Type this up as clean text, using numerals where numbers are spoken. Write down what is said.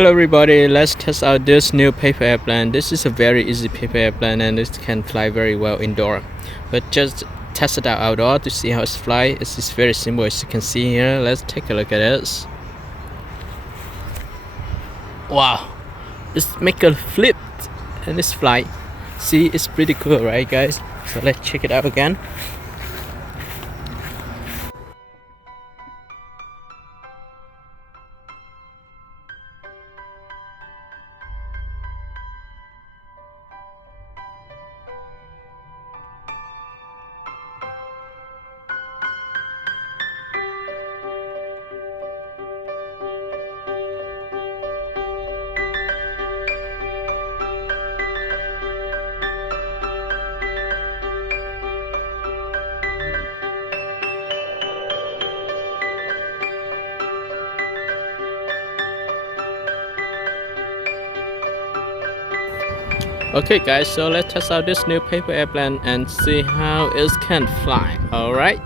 Hello everybody, let's test out this new paper airplane. This is a very easy paper airplane and it can fly very well indoor. But just test it out outdoor to see how it's fly. It's very simple as you can see here. Let's take a look at this. Wow, it's make a flip and it's fly. See, it's pretty cool, right guys? So let's check it out again. Okay guys, so let's test out this new paper airplane and see how it can fly. Alright.